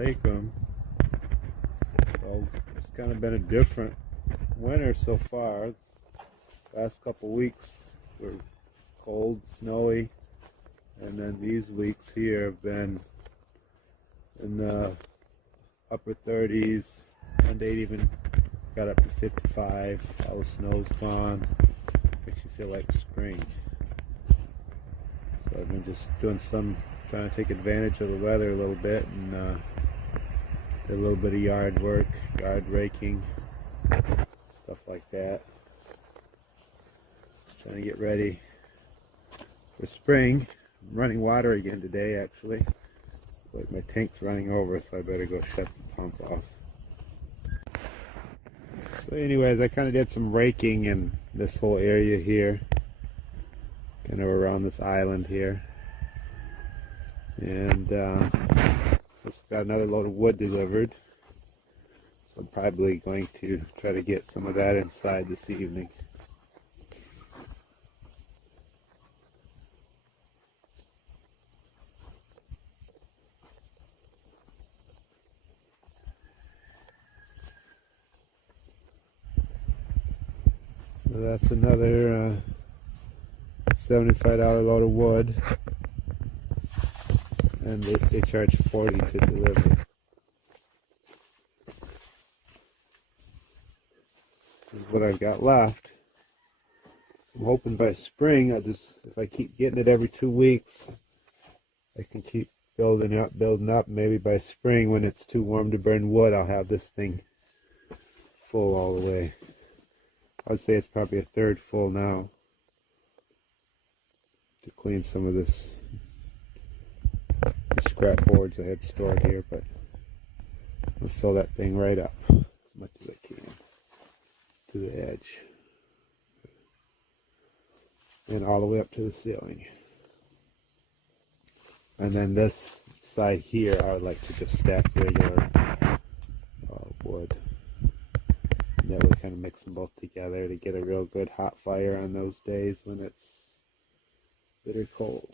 rake them. So it's kind of been a different winter so far. Last couple weeks were cold, snowy, and then these weeks here have been in the upper 30s. Monday even got up to 55. All the snow's gone. Makes you feel like spring. So I've been just doing trying to take advantage of the weather a little bit, and did a little bit of yard work, yard raking, stuff like that. Just trying to get ready for spring. I'm running water again today, actually. Like my tank's running over, so I better go shut the pump off. So anyways, I kind of did some raking in this whole area here, kind of around this island here, and just got another load of wood delivered, so I'm probably going to try to get some of that inside this evening. So that's another $75 load of wood, and they charge $40 to deliver. This is what I've got left. I'm hoping by spring, if I keep getting it every 2 weeks, I can keep building up. Maybe by spring, when it's too warm to burn wood, I'll have this thing full all the way. I'd say it's probably a third full now, to clean some of the scrap boards I had stored here, but I'm going to fill that thing right up as much as I can to the edge and all the way up to the ceiling. And then this side here, I would like to just stack regular wood. And that would kind of mix them both together to get a real good hot fire on those days when it's bitter cold.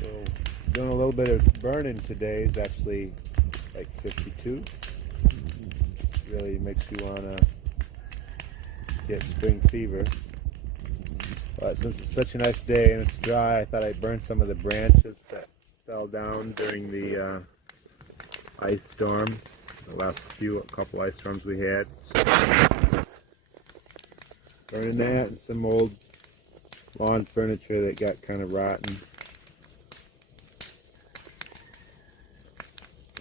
So doing a little bit of burning today is actually like 52. Really makes you want to get spring fever. But since it's such a nice day and it's dry, I thought I'd burn some of the branches that fell down during the ice storm, the last couple ice storms we had. So, burning that and some old lawn furniture that got kind of rotten.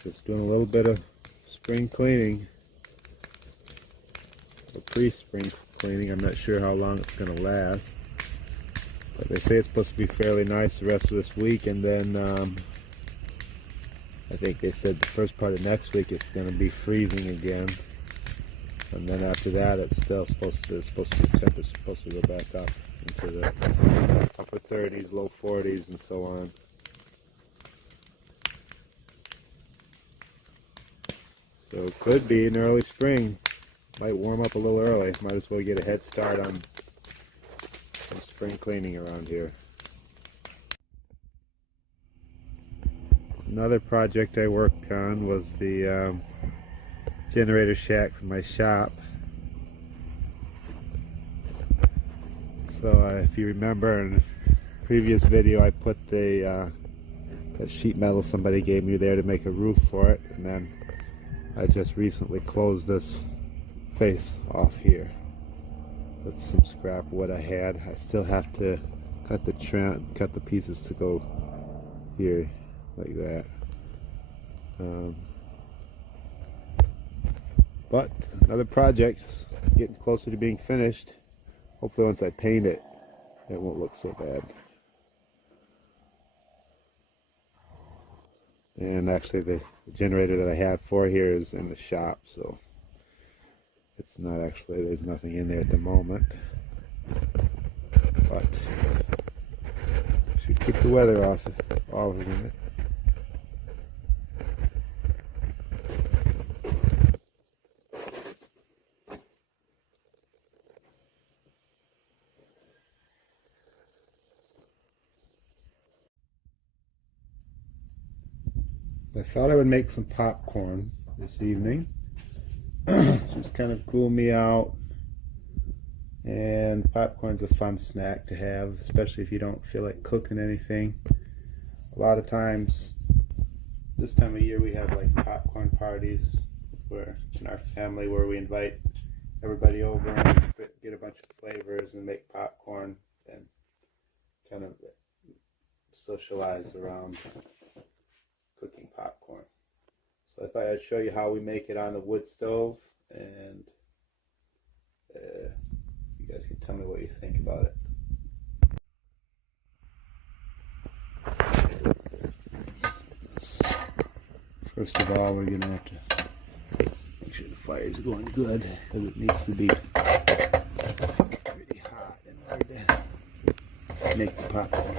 Just doing a little bit of spring cleaning, or pre-spring cleaning. I'm not sure how long it's going to last, but they say it's supposed to be fairly nice the rest of this week, and then I think they said the first part of next week it's going to be freezing again, and then after that it's still supposed to the temperature's supposed to go back up into the upper 30s, low 40s, and so on. So it could be an early spring. Might warm up a little early. Might as well get a head start on some spring cleaning around here. Another project I worked on was the generator shack for my shop. So if you remember in a previous video, I put that sheet metal somebody gave me there to make a roof for it, and then I just recently closed this face off here with some scrap wood I had. I still have to cut the pieces to go here like that. But another project getting closer to being finished. Hopefully once I paint it, it won't look so bad. And actually the generator that I have for here is in the shop, so it's not actually, there's nothing in there at the moment. But should keep the weather off of it. I thought I would make some popcorn this evening. Just kind of cool me out. And popcorn's a fun snack to have, especially if you don't feel like cooking anything. A lot of times, this time of year, we have like popcorn parties where in our family where we invite everybody over and get a bunch of flavors and make popcorn and kind of socialize around cooking popcorn. So I thought I'd show you how we make it on the wood stove, and you guys can tell me what you think about it. First of all, we're going to have to make sure the fire is going good, because it needs to be pretty hot in order to make the popcorn.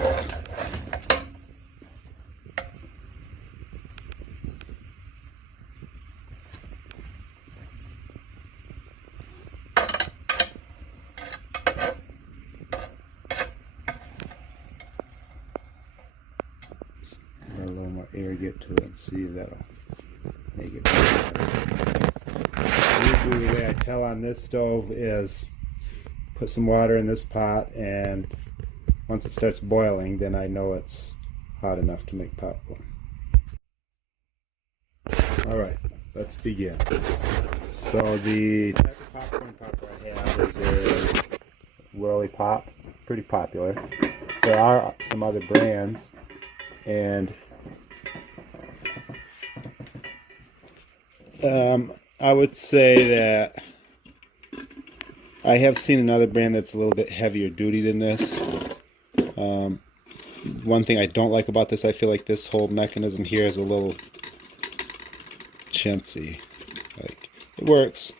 Let a little more air get to it and see if that'll make it better. Usually the way I tell on this stove is put some water in this pot, and once it starts boiling, then I know it's hot enough to make popcorn. Alright, let's begin. So the type of popcorn popper I have is a whirley pop, pretty popular. There are some other brands, and I would say that I have seen another brand that's a little bit heavier duty than this. One thing I don't like about this, I feel like this whole mechanism here is a little chintzy. Like, it works,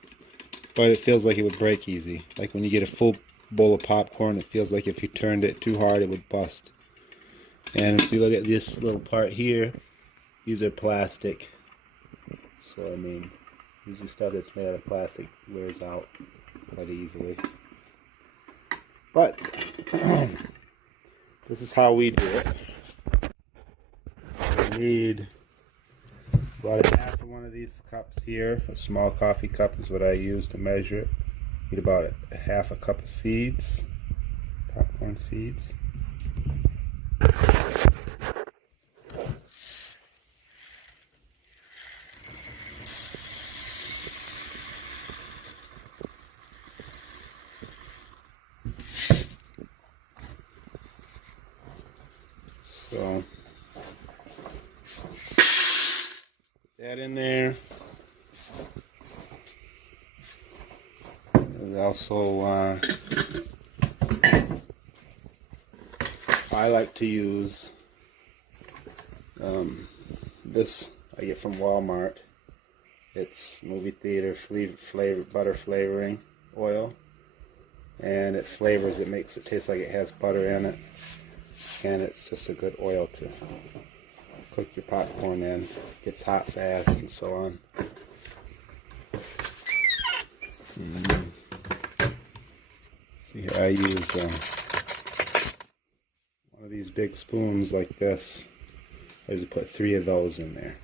but it feels like it would break easy. Like when you get a full bowl of popcorn, it feels like if you turned it too hard, it would bust. And if you look at this little part here, these are plastic. So, I mean, usually stuff that's made out of plastic wears out quite easily. But, this is how we do it. We need about a half of one of these cups here. A small coffee cup is what I use to measure it. Need about a half a cup of seeds, popcorn seeds. So, put that in there. And also, I like to use this I get from Walmart. It's movie theater butter flavoring oil, and it flavors it, makes it taste like it has butter in it. And it's just a good oil to cook your popcorn in. It gets hot fast and so on. See here, I use one of these big spoons like this. I just put 3 of those in there.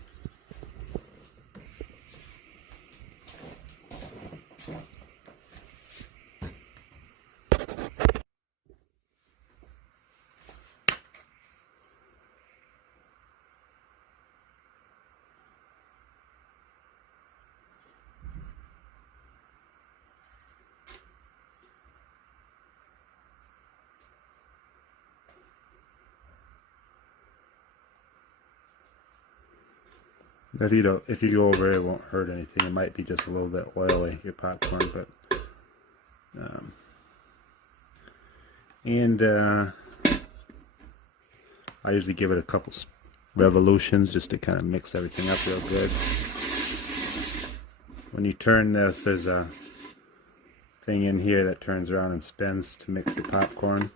If you go over it, it won't hurt anything. It might be just a little bit oily, your popcorn, but I usually give it a couple revolutions just to kind of mix everything up real good. When you turn this, there's a thing in here that turns around and spins to mix the popcorn.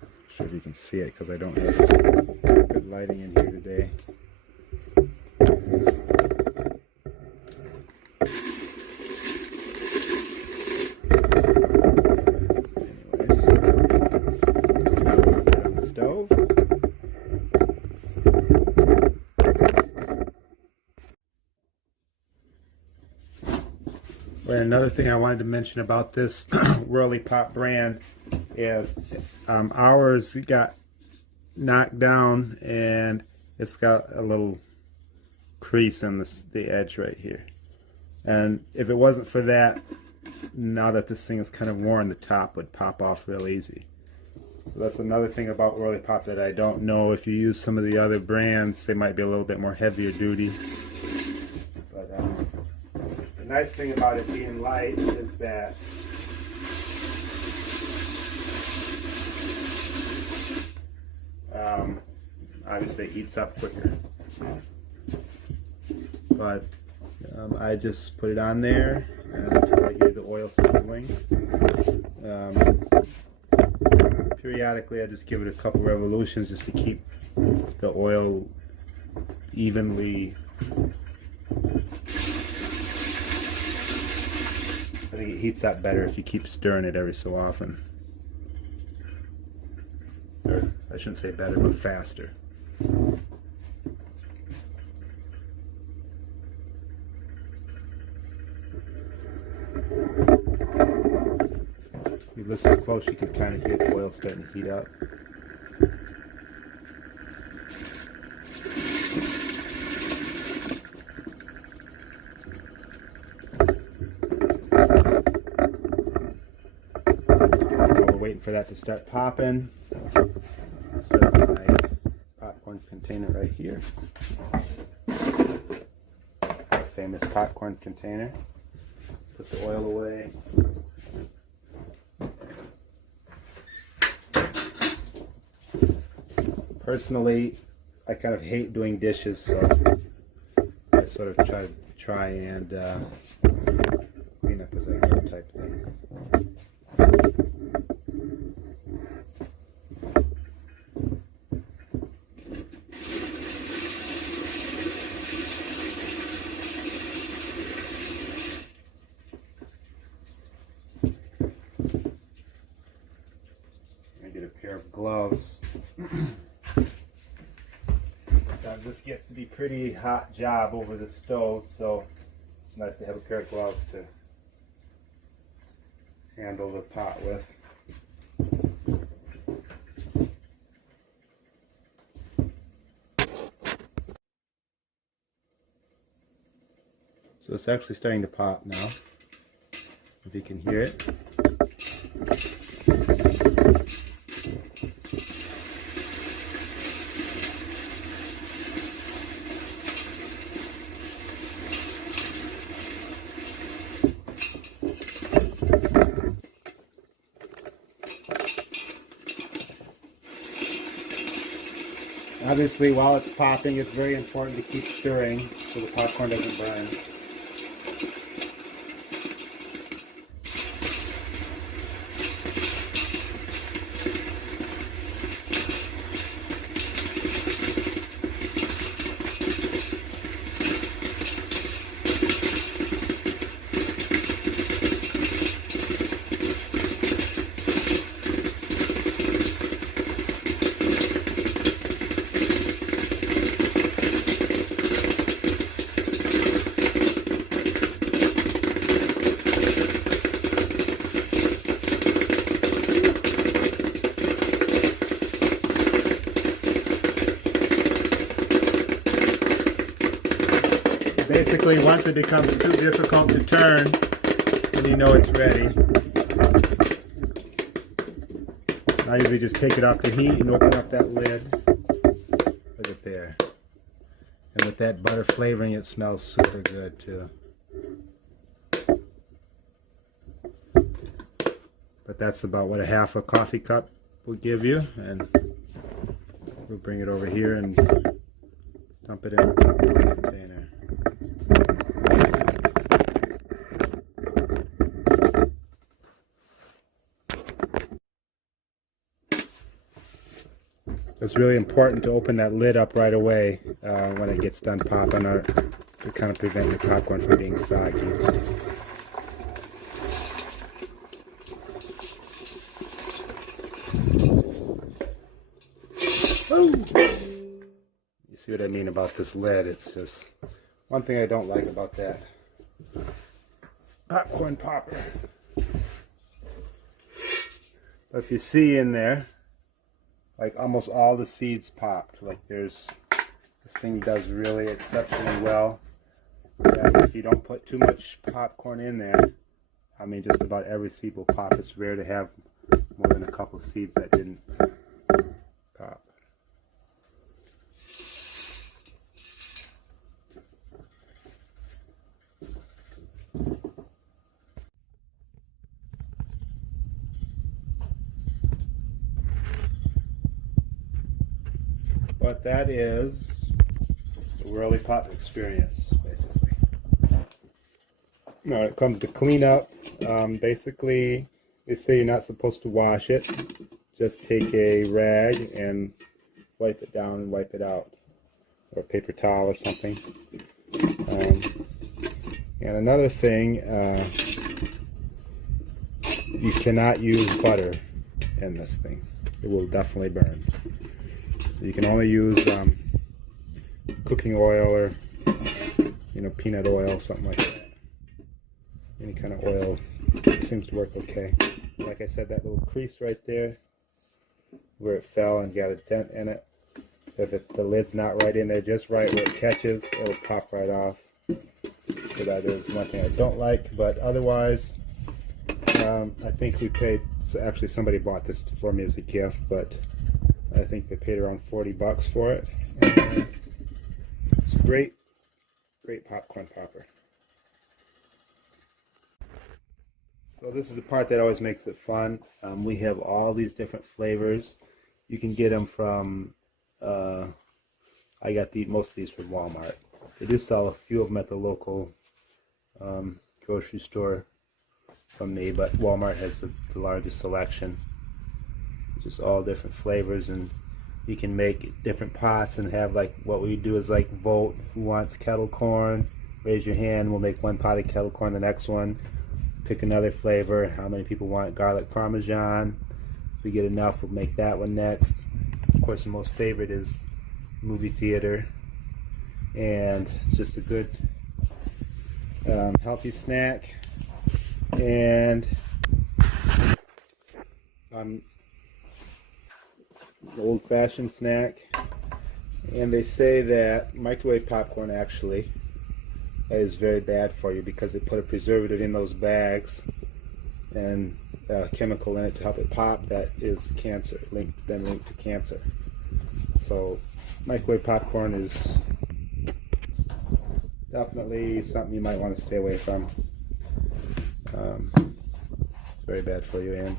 Not sure if you can see it because I don't have good lighting in here today. Anyways, now we'll put it on the stove. And another thing I wanted to mention about this Whirly Pop brand is ours got knocked down and it's got a little crease in the edge right here. And if it wasn't for that, now that this thing is kind of worn, the top would pop off real easy. So that's another thing about Whirly Pop that I don't know. If you use some of the other brands, they might be a little bit more heavier duty. But the nice thing about it being light is that obviously it heats up quicker. But I just put it on there until I hear the oil sizzling. Periodically I just give it a couple revolutions just to keep the oil evenly. I think it heats up better if you keep stirring it every so often. Or I shouldn't say better, but faster. If you listen close, you can kind of hear the oil starting to heat up. While we're waiting for that to start popping, I'll set up my popcorn container right here. Famous popcorn container. Put the oil away. Personally, I kind of hate doing dishes, so I sort of try and clean up as I go type thing. I get a pair of gloves. This gets to be a pretty hot job over the stove, so it's nice to have a pair of gloves to handle the pot with. So it's actually starting to pop now, if you can hear it. Obviously, while it's popping, it's very important to keep stirring so the popcorn doesn't burn. Basically, once it becomes too difficult to turn, then you know it's ready. I usually just take it off the heat and open up that lid. Look at there. And with that butter flavoring, it smells super good too. But that's about what a half a coffee cup will give you, and we'll bring it over here and dump it in a popcorn container. It's really important to open that lid up right away when it gets done popping, or to kind of prevent your popcorn from being soggy. You see what I mean about this lid? It's just one thing I don't like about that popcorn popper. But if you see in there, like almost all the seeds popped. Like this thing does really exceptionally well. And if you don't put too much popcorn in there, I mean just about every seed will pop. It's rare to have more than a couple seeds that didn't pop. But that is the whirly pop experience, basically. Now it comes to clean up. Basically, they say you're not supposed to wash it. Just take a rag and wipe it down and wipe it out, or a paper towel or something. And another thing, you cannot use butter in this thing. It will definitely burn. So you can only use cooking oil, or peanut oil, something like that. Any kind of oil seems to work okay. Like I said, that little crease right there where it fell and got a dent in it, if the lid's not right in there just right where it catches, it'll pop right off. So that is one thing I don't like. But otherwise, I think we paid, actually somebody bought this for me as a gift, but I think they paid around $40 for it. And it's a great popcorn popper. So this is the part that always makes it fun. We have all these different flavors. You can get them from, I got most of these from Walmart. They do sell a few of them at the local grocery store from me, but Walmart has the largest selection. Just all different flavors, and you can make different pots and have, like, what we do is like vote who wants kettle corn. Raise your hand, we'll make one pot of kettle corn, the next one pick another flavor. How many people want garlic parmesan? If we get enough, we'll make that one next. Of course, the most favorite is movie theater, and it's just a good healthy snack, and old-fashioned snack. And they say that microwave popcorn actually is very bad for you because they put a preservative in those bags and a chemical in it to help it pop that is cancer, been linked to cancer. So microwave popcorn is definitely something you might want to stay away from. It's very bad for you, and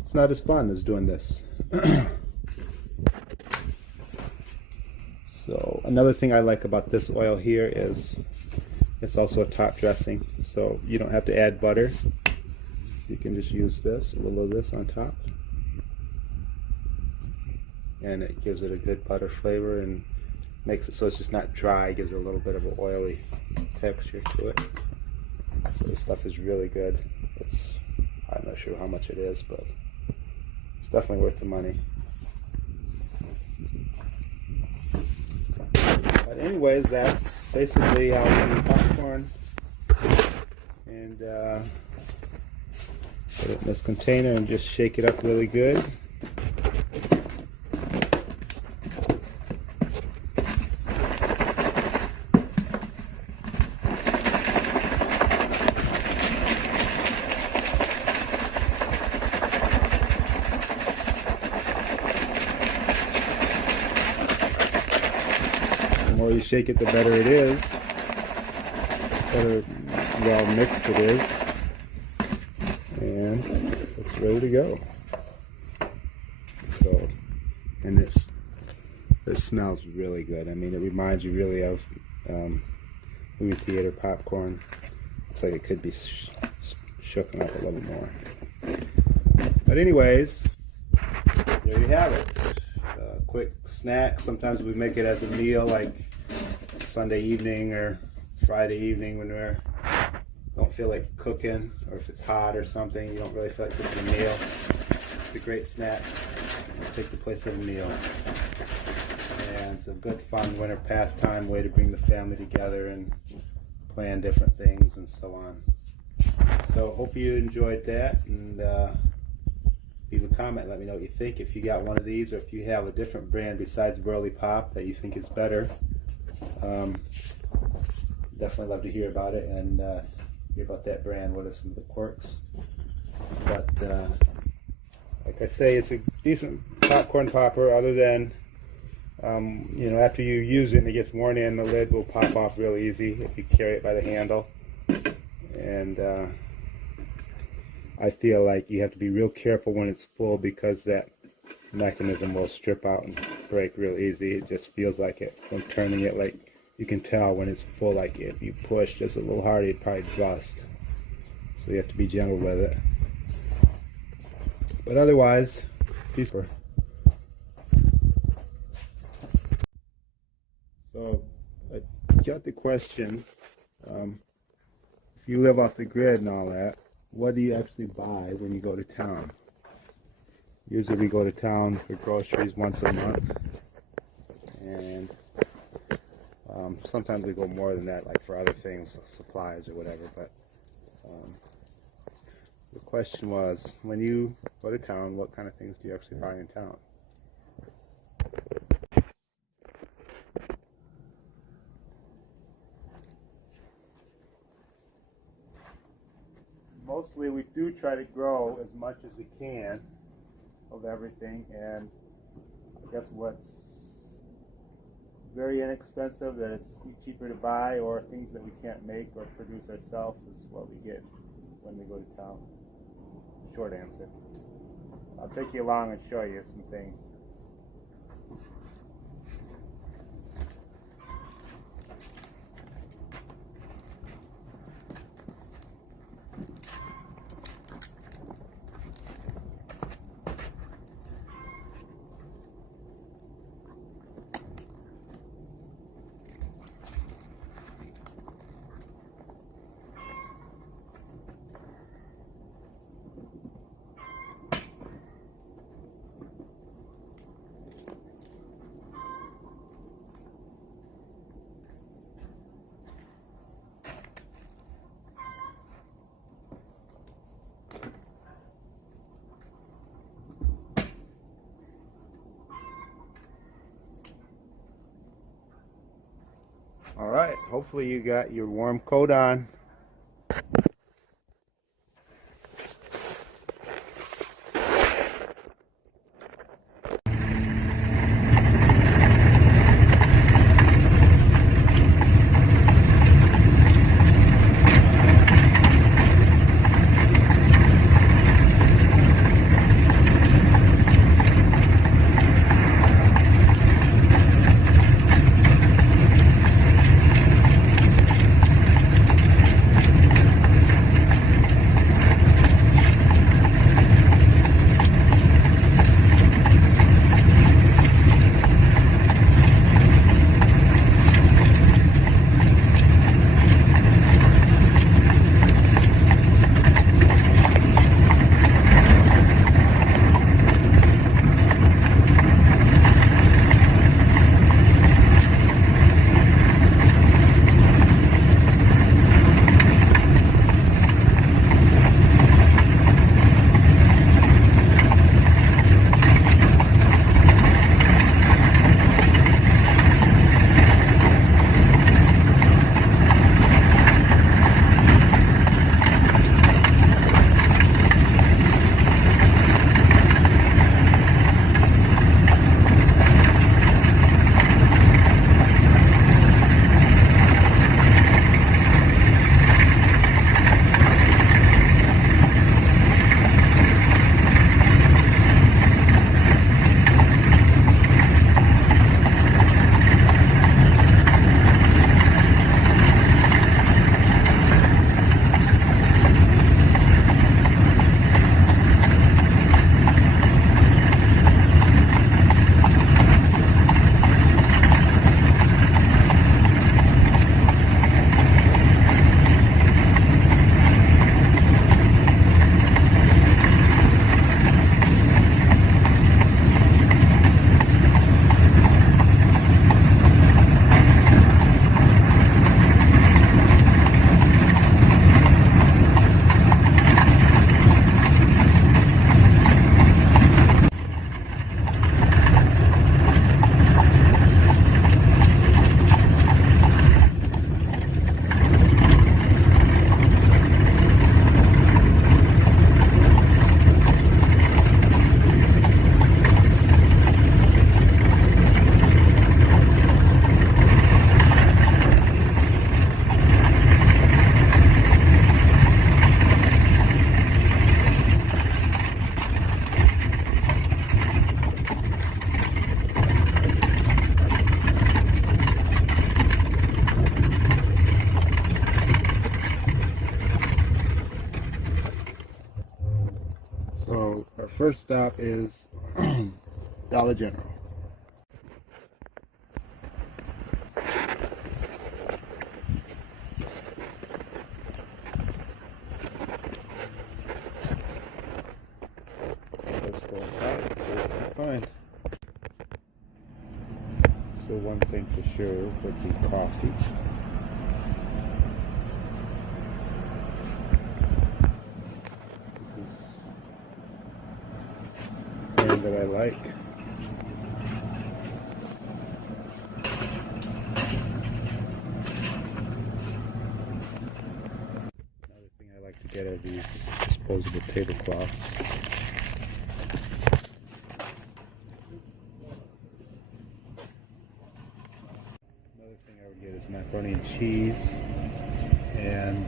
it's not as fun as doing this. So another thing I like about this oil here is it's also a top dressing, so you don't have to add butter. You can just use this, a little of this on top, and it gives it a good butter flavor and makes it so it's just not dry. It gives it a little bit of an oily texture to it. So this stuff is really good. I'm not sure how much it is, but it's definitely worth the money. But anyways, that's basically how we do popcorn. And put it in this container and just shake it up really good. The more you shake it, the better it is. The better well mixed it is. And it's ready to go. So, and it smells really good. I mean, it reminds you really of movie theater popcorn. Looks like it could be shooken up a little more. But anyways, there you have it. Quick snack. Sometimes we make it as a meal, like Sunday evening or Friday evening when we don't feel like cooking, or if it's hot or something, you don't really feel like cooking a meal. It's a great snack. Take the place of a meal. And it's a good, fun winter pastime way to bring the family together and plan different things and so on. So hope you enjoyed that, and leave a comment. Let me know what you think. If you got one of these, or if you have a different brand besides Whirley Pop that you think is better, definitely love to hear about it and hear about that brand. What are some of the quirks? But like I say, it's a decent popcorn popper, other than you know, after you use it and it gets worn in, the lid will pop off real easy if you carry it by the handle. And I feel like you have to be real careful when it's full, because that mechanism will strip out and break real easy. It just feels like it when turning it, like you can tell when it's full, like if you push just a little harder, it'd probably bust. So you have to be gentle with it. But otherwise, peace. So I got the question, if you live off the grid and all that, what do you actually buy when you go to town? Usually we go to town for groceries once a month, and sometimes we go more than that, like for other things, supplies or whatever. But the question was, when you go to town, what kind of things do you actually buy in town? Mostly we do try to grow as much as we can of everything, and I guess what's very inexpensive that it's cheaper to buy, or things that we can't make or produce ourselves, is what we get when we go to town. Short answer. I'll take you along and show you some things. All right, hopefully you got your warm coat on. So our first stop is Dollar General. Let's go inside and see what we can find. So one thing for sure would be coffee. That I like. Another thing I like to get are these disposable tablecloths. Another thing I would get is macaroni and cheese and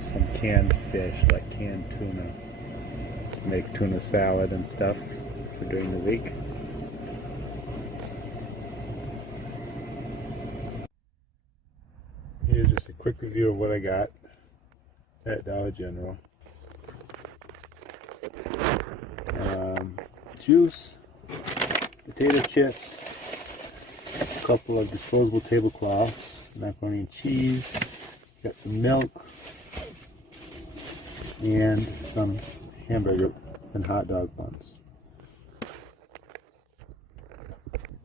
some canned fish, like canned tuna. Make tuna salad and stuff for during the week. Here's just a quick review of what I got at Dollar General. Juice, potato chips, a couple of disposable tablecloths, macaroni and cheese, got some milk, and some hamburger and hot dog buns.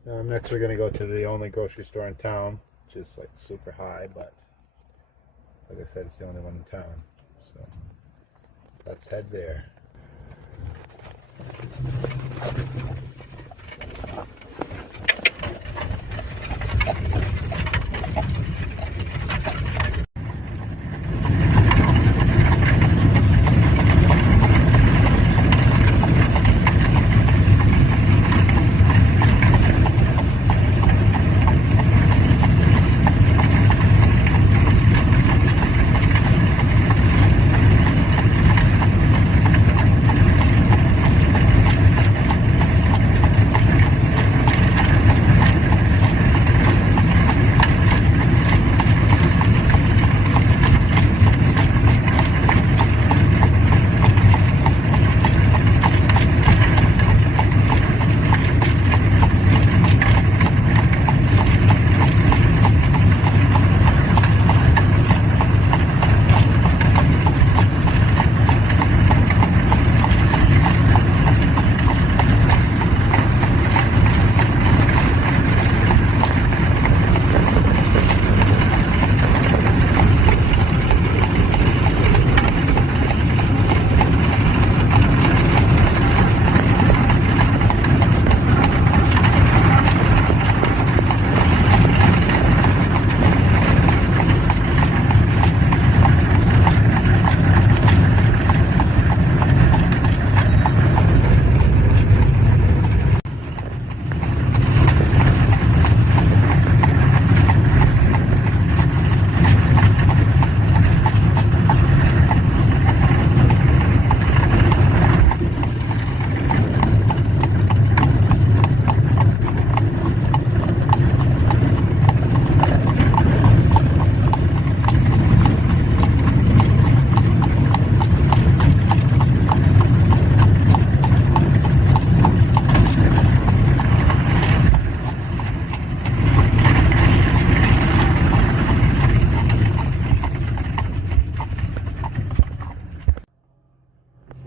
Next we're going to go to the only grocery store in town, which is like super high, but like I said, it's the only one in town. So let's head there.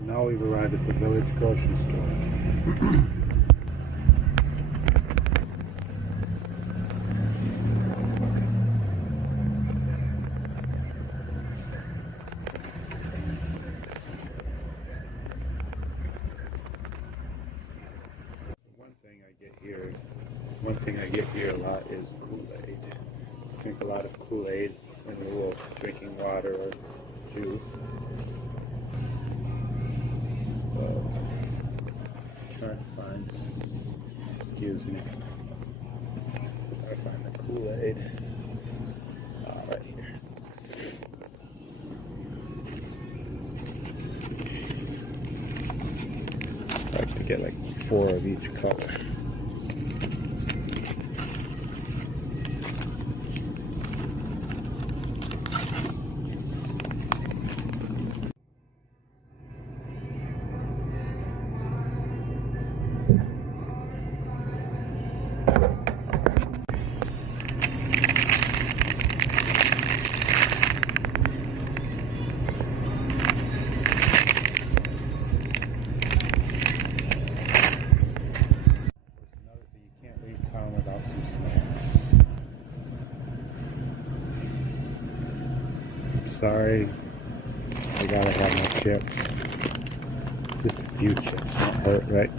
Now we've arrived at the village grocery store. One thing I get here a lot is Kool-Aid. Drink a lot of Kool-Aid in lieu of drinking water or juice. So, trying to find, excuse me, trying to find the Kool-Aid. Right here. I like to get like 4 of each color. sorry. I gotta have my chips. Just a few chips won't hurt, right?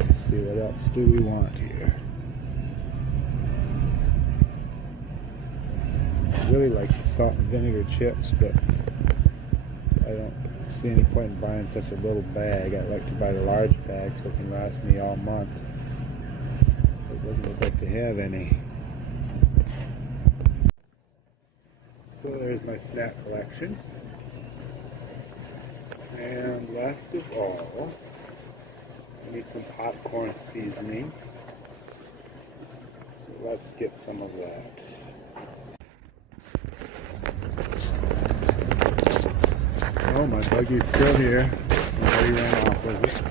Let's see, what else do we want here? I really like the salt and vinegar chips, but I don't see any point in buying such a little bag. I like to buy the large bag so it can last me all month. It doesn't look like they have any. So there's my snack collection. And last of all, I need some popcorn seasoning. So let's get some of that. Oh, my buggy's still here. My buggy ran off, was it?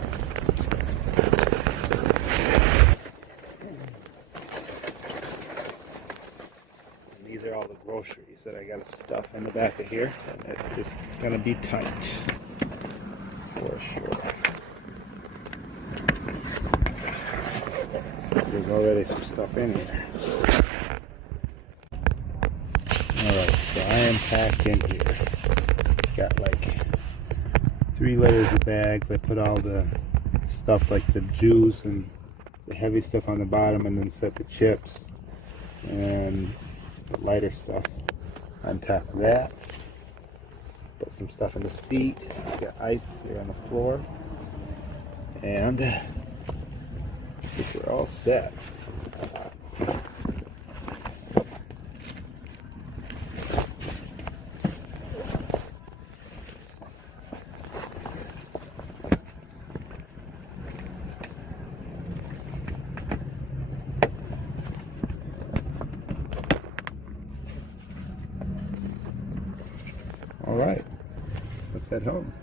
And these are all the groceries that I gotta stuff in the back of here. And it's just gonna be tight. For sure. There's already some stuff in here. Alright, so I am packed in here. Got like 3 layers of bags. I put all the stuff like the juice and the heavy stuff on the bottom, and then set the chips and the lighter stuff on top of that. Put some stuff in the seat. Got ice here on the floor. And I think we're all set. All right, let's head home.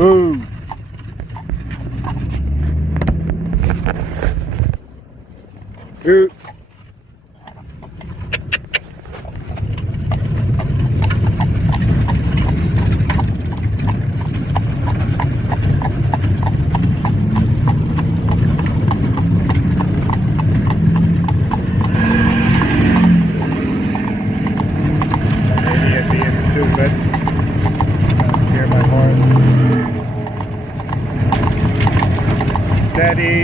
Ooh. Ooh. Idiot being stupid. Gonna scare my horse. Steady.